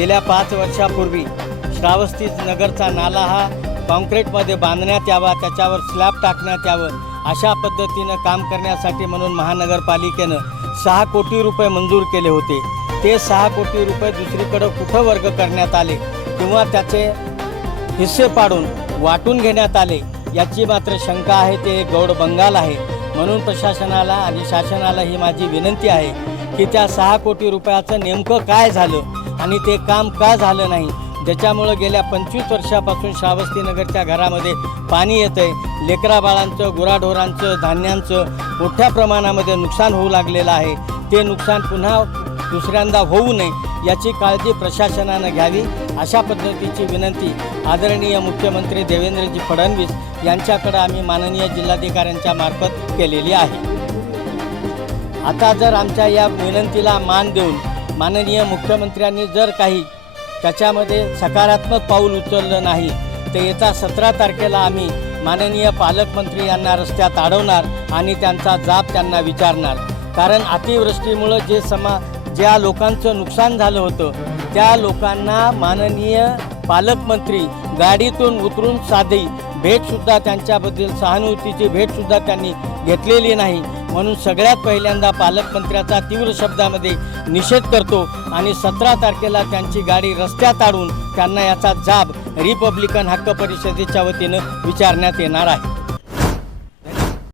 गेल्या 5 वर्षापूर्वी श्रावस्ती नगरचा नाला हा कॉन्क्रीटमध्ये बांधण्यात यावा, त्याच्यावर स्लॅब टाकण्यात यावं अशा पद्धतीनं काम करण्यासाठी म्हणून महानगरपालिकेनं 6 कोटी रुपये मंजूर केले होते। ते 6 कोटी रुपये दुसरीकडं कुठं वर्ग करण्यात आले किंवा त्याचे हिस्से पाडून वाटून घेण्यात आले याची मात्र शंका आहे। ते एक गौड बंगाल आहे। म्हणून प्रशासनाला आणि शासनाला ही माझी विनंती आहे की त्या 6 कोटी रुपयाचं नेमकं काय झालं आणि ते काम का झालं नाही, ज्याच्यामुळं गेल्या 25 वर्षापासून श्रावस्तीनगरच्या घरामध्ये पाणी येतं आहे। लेकराबाळांचं, गुराढोरांचं, धान्यांचं मोठ्या प्रमाणामध्ये नुकसान होऊ लागलेलं आहे। ते नुकसान पुन्हा दुसऱ्यांदा होऊ नये याची काळजी प्रशासनानं घ्यावी अशा पद्धतीची विनंती आदरणीय मुख्यमंत्री देवेंद्रजी फडणवीस यांच्याकडे आम्ही माननीय जिल्हाधिकाऱ्यांच्या मार्फत केलेली आहे। आता जर आमच्या या विनंतीला मान देऊन माननीय मुख्यमंत्र्यांनी जर काही त्याच्यामध्ये सकारात्मक पाऊल उचललं नाही तर येत्या 17 तारखेला आम्ही माननीय पालकमंत्री यांना रस्त्यात अडवणार आणि त्यांचा जाब त्यांना विचारणार। कारण अतिवृष्टीमुळं ज्या लोकांचं नुकसान झालं होतं त्या लोकांना माननीय पालकमंत्री गाडीतून उतरून साधी भेटसुद्धा, त्यांच्याबद्दल सहानुभूतीची भेटसुद्धा त्यांनी घेतलेली नाही। म्हणून सगळ्यात पहिल्यांदा पालकमंत्र्याचा तीव्र शब्दामध्ये निषेध करतो आणि 17 तारखेला त्यांची गाडी रस्त्यात आणून त्यांना याचा जाब रिपब्लिकन हक्क परिषदेच्या वतीनं विचारण्यात येणार आहे।